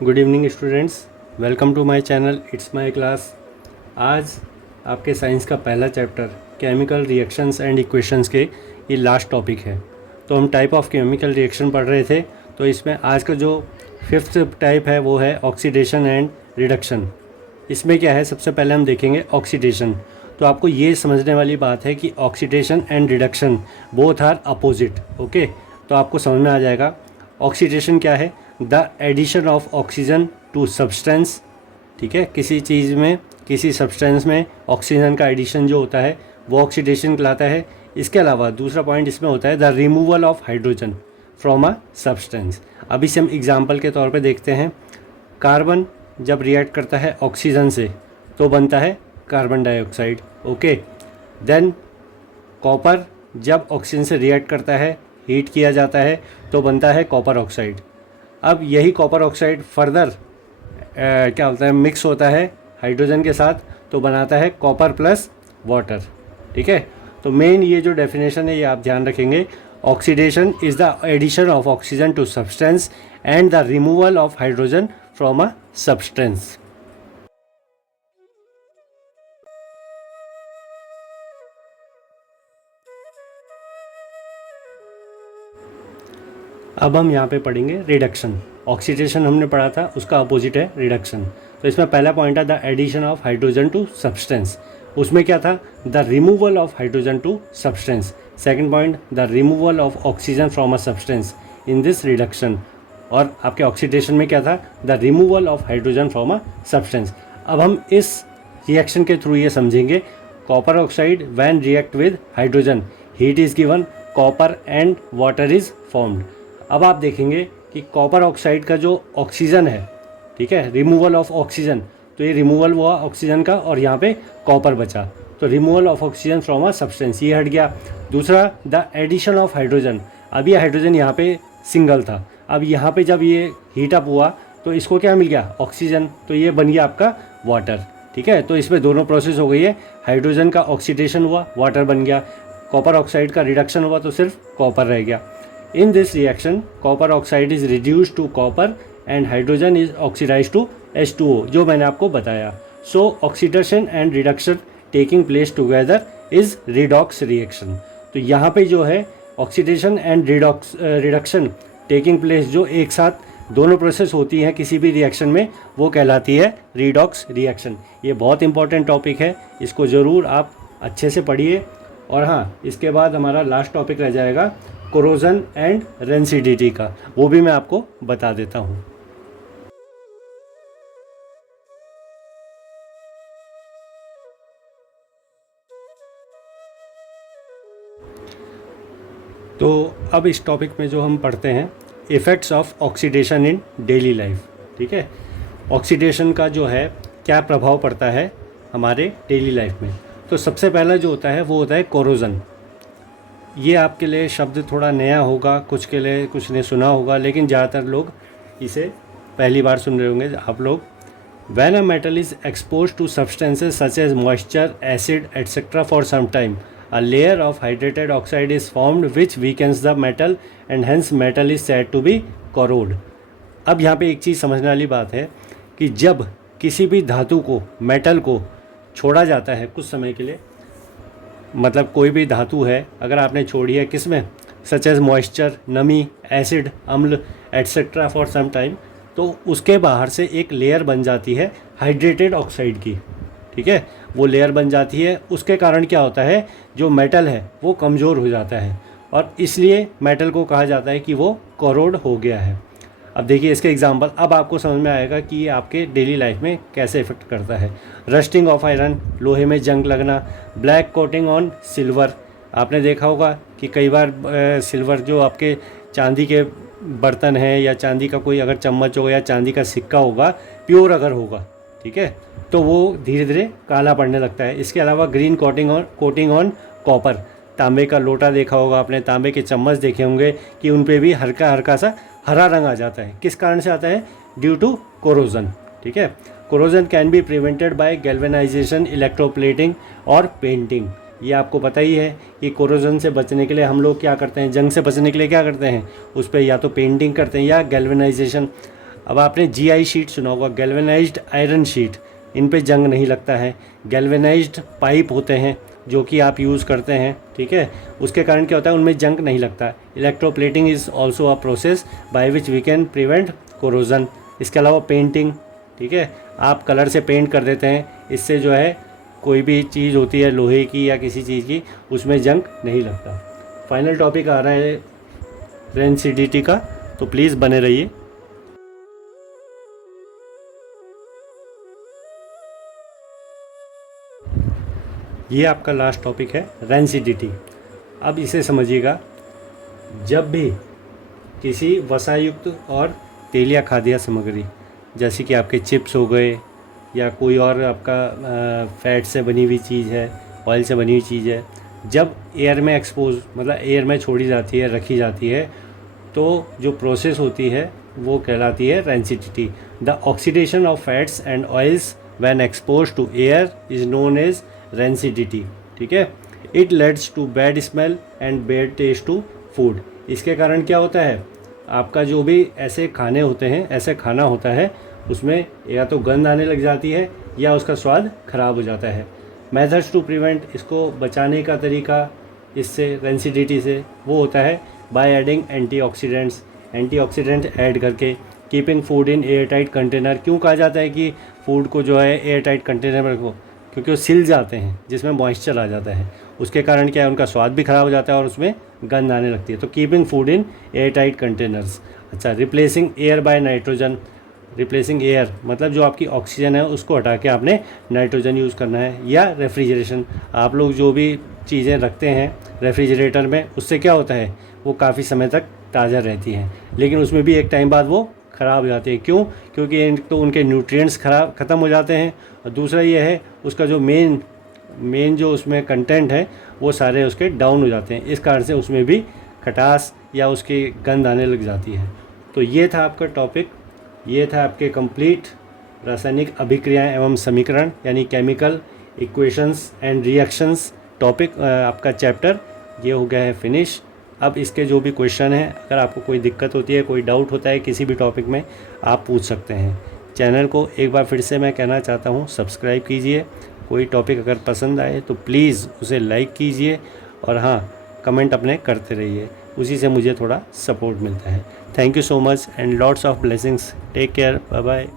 Good evening students, welcome to my channel, it's my class. आज आपके science का पहला chapter chemical reactions and equations के ये लास्ट टॉपिक है। तो हम टाइप ऑफ केमिकल रिएक्शन पढ़ रहे थे, तो इसमें आज का जो फिफ्थ टाइप है वो है ऑक्सीडेशन एंड रिडक्शन। इसमें क्या है, सबसे पहले हम देखेंगे ऑक्सीडेशन। तो आपको ये समझने वाली बात है कि oxidation and reduction both are opposite. Okay, तो आपको समझ में आ जाएगा। ऑक्सीडेशन क्या है? The addition of oxygen to substance. ठीक है, किसी चीज़ में, किसी सब्सटेंस में ऑक्सीजन का एडिशन जो होता है वो ऑक्सीडेशन कहलाता है। इसके अलावा दूसरा पॉइंट इसमें होता है the removal of hydrogen from a substance. अभी से हम एग्जांपल के तौर पे देखते हैं। कार्बन जब रिएक्ट करता है ऑक्सीजन से तो बनता है carbon dioxide. Okay, than copper जब ऑक्सीजन से रिएक्ट करता है, हीट किया जाता है तो बनता है कॉपर ऑक्साइड। अब यही कॉपर ऑक्साइड फर्दर क्या होता है, मिक्स होता है हाइड्रोजन के साथ तो बनाता है कॉपर प्लस वाटर। ठीक है, तो मेन ये जो डेफिनेशन है ये आप ध्यान रखेंगे। Oxidation is the addition of oxygen to substance and the removal of hydrogen from a substance. अब हम यहाँ पे पढ़ेंगे रिडक्शन। ऑक्सीडेशन हमने पढ़ा था, उसका अपोजिट है रिडक्शन। तो इसमें पहला पॉइंट है the addition of hydrogen to substance. उसमें क्या था? The removal of hydrogen to substance. Second point the removal of oxygen from a substance in this reduction. और आपके ऑक्सीडेशन में क्या था? The removal of hydrogen from a substance. अब हम इस रिएक्शन के थ्रू ये समझेंगे, copper oxide when react with hydrogen, heat is given, copper and water is formed. अब आप देखेंगे कि कॉपर ऑक्साइड का जो ऑक्सीजन है, ठीक है, रिमूवल ऑफ ऑक्सीजन, तो ये रिमूवल हुआ ऑक्सीजन का और यहाँ पे कॉपर बचा, तो removal of oxygen from a substance ये हट गया। दूसरा द एडिशन ऑफ हाइड्रोजन। अब ये हाइड्रोजन यहाँ पे सिंगल था, अब यहाँ पे जब ये हीट अप हुआ तो इसको क्या मिल गया? ऑक्सीजन, तो ये बन गया आपका वाटर। ठीक है, तो इसमें दोनों प्रोसेस हो गई है। हाइड्रोजन का ऑक्सीडेशन हुआ, वाटर बन गया। कॉपर ऑक्साइड का रिडक्शन हुआ तो सिर्फ कॉपर रह गया। In this reaction, copper oxide is reduced to copper and hydrogen is oxidized to H2O, जो मैंने आपको बताया। So oxidation and reduction taking place together is redox reaction। तो यहाँ पे जो है oxidation and reduction taking place जो एक साथ दोनों प्रोसेस होती हैं किसी भी रिएक्शन में, वो कहलाती है redox reaction। ये बहुत इंपॉर्टेंट टॉपिक है, इसको ज़रूर आप अच्छे से पढ़िए। और हाँ, इसके बाद हमारा लास्ट टॉपिक रह जाएगा कोरोजन एंड रेंसिडिटी का, वो भी मैं आपको बता देता हूँ। तो अब इस टॉपिक में जो हम पढ़ते हैं, effects of oxidation in daily life. ठीक है, ऑक्सीडेशन का जो है क्या प्रभाव पड़ता है हमारे डेली लाइफ में। तो सबसे पहला जो होता है वो होता है कोरोजन। ये आपके लिए शब्द थोड़ा नया होगा, कुछ के लिए कुछ ने सुना होगा, लेकिन ज़्यादातर लोग इसे पहली बार सुन रहे होंगे आप लोग। When a metal is exposed to substances such as moisture, acid, etc. for some time, a layer of hydrated oxide is formed which weakens the metal and hence metal is said to be corrode। अब यहाँ पे एक चीज़ समझने वाली बात है कि जब किसी भी धातु को, मेटल को छोड़ा जाता है कुछ समय के लिए, मतलब कोई भी धातु है अगर आपने छोड़ी है किस में, सच एज मॉइस्चर, नमी, एसिड, अम्ल एट्सेट्रा फॉर सम टाइम, तो उसके बाहर से एक लेयर बन जाती है हाइड्रेटेड ऑक्साइड की। ठीक है, वो लेयर बन जाती है, उसके कारण क्या होता है, जो मेटल है वो कमज़ोर हो जाता है और इसलिए मेटल को कहा जाता है कि वो कोरोड हो गया है। अब देखिए इसके एग्जांपल, अब आपको समझ में आएगा कि ये आपके डेली लाइफ में कैसे इफेक्ट करता है। रस्टिंग ऑफ आयरन, लोहे में जंग लगना। ब्लैक कोटिंग ऑन सिल्वर, आपने देखा होगा कि कई बार सिल्वर जो आपके चांदी के बर्तन हैं या चांदी का कोई अगर चम्मच होगा या चांदी का सिक्का होगा, प्योर अगर होगा, ठीक है, तो वो धीरे धीरे काला पड़ने लगता है। इसके अलावा ग्रीन कोटिंग ऑन कॉपर, तांबे का लोटा देखा होगा आपने, तांबे के चम्मच देखे होंगे कि उन पे भी हल्का हल्का सा हरा रंग आ जाता है। किस कारण से आता है? Due to corrosion. ठीक है, corrosion can be prevented by galvanization, electroplating और पेंटिंग। ये आपको पता ही है कि कोरोजन से बचने के लिए हम लोग क्या करते हैं, जंग से बचने के लिए क्या करते हैं, उस पर या तो पेंटिंग करते हैं या गैल्वेनाइजेशन। अब आपने GI शीट सुना होगा, गैल्वेनाइज्ड आयरन शीट, इन पे जंग नहीं लगता है। गैल्वेनाइज्ड पाइप होते हैं जो कि आप यूज़ करते हैं, ठीक है, उसके कारण क्या होता है, उनमें जंग नहीं लगता। Electroplating is also a process by which we can prevent corrosion. इसके अलावा पेंटिंग, ठीक है, आप कलर से पेंट कर देते हैं, इससे जो है कोई भी चीज़ होती है लोहे की या किसी चीज़ की, उसमें जंग नहीं लगता। फाइनल टॉपिक आ रहा है रेनसिडिटी का, तो प्लीज़ बने रहिए। ये आपका लास्ट टॉपिक है रेनसिडिटी। अब इसे समझिएगा, जब भी किसी वसायुक्त और तेलिया खाद्य सामग्री जैसे कि आपके चिप्स हो गए या कोई और आपका फैट से बनी हुई चीज़ है, ऑयल से बनी हुई चीज़ है, जब एयर में एक्सपोज मतलब एयर में छोड़ी जाती है, रखी जाती है, तो जो प्रोसेस होती है वो कहलाती है rancidity. The oxidation of fats and oils when expose to air is known as rancidity, ठीक है। It leads to bad smell and bad taste to food. इसके कारण क्या होता है, आपका जो भी ऐसे खाने होते हैं, ऐसे खाना होता है, उसमें या तो गंध आने लग जाती है या उसका स्वाद खराब हो जाता है। मेथड्स टू प्रिवेंट, इसको बचाने का तरीका इससे रेनसिडिटी से वो होता है by adding antioxidants, antioxidant add करके, keeping food in air tight container. क्यों कहा जाता है कि फूड को जो है एयर टाइट कंटेनर में रखो, क्योंकि वो सिल जाते हैं जिसमें मॉइस्चर आ जाता है, उसके कारण क्या है, उनका स्वाद भी ख़राब हो जाता है और उसमें गंध आने लगती है। तो keeping food in air tight containers. अच्छा, replacing air by nitrogen. Replacing air मतलब जो आपकी ऑक्सीजन है उसको हटा के आपने नाइट्रोजन यूज़ करना है। या रेफ्रिजरेशन, आप लोग जो भी चीज़ें रखते हैं रेफ्रिजरेटर में, उससे क्या होता है, वो काफ़ी समय तक ताज़ा रहती हैं, लेकिन उसमें भी एक टाइम बाद वो ख़राब हो जाती है। क्यों? क्योंकि एक तो उनके न्यूट्रिएंट्स ख़त्म हो जाते हैं, और दूसरा ये है उसका जो मेन जो उसमें कंटेंट है वो सारे उसके डाउन हो जाते हैं, इस कारण से उसमें भी खटास या उसकी गंध आने लग जाती है। तो ये था आपका टॉपिक, ये था आपके कंप्लीट रासायनिक अभिक्रियाएं एवं समीकरण यानी chemical equations and reactions topic. आपका चैप्टर ये हो गया है फिनिश। अब इसके जो भी क्वेश्चन हैं, अगर आपको कोई दिक्कत होती है, कोई डाउट होता है किसी भी टॉपिक में, आप पूछ सकते हैं। चैनल को एक बार फिर से मैं कहना चाहता हूँ, सब्सक्राइब कीजिए। कोई टॉपिक अगर पसंद आए तो प्लीज़ उसे लाइक कीजिए, और हाँ, कमेंट अपने करते रहिए, उसी से मुझे थोड़ा सपोर्ट मिलता है। Thank you so much and lots of blessings. Take care, bye bye.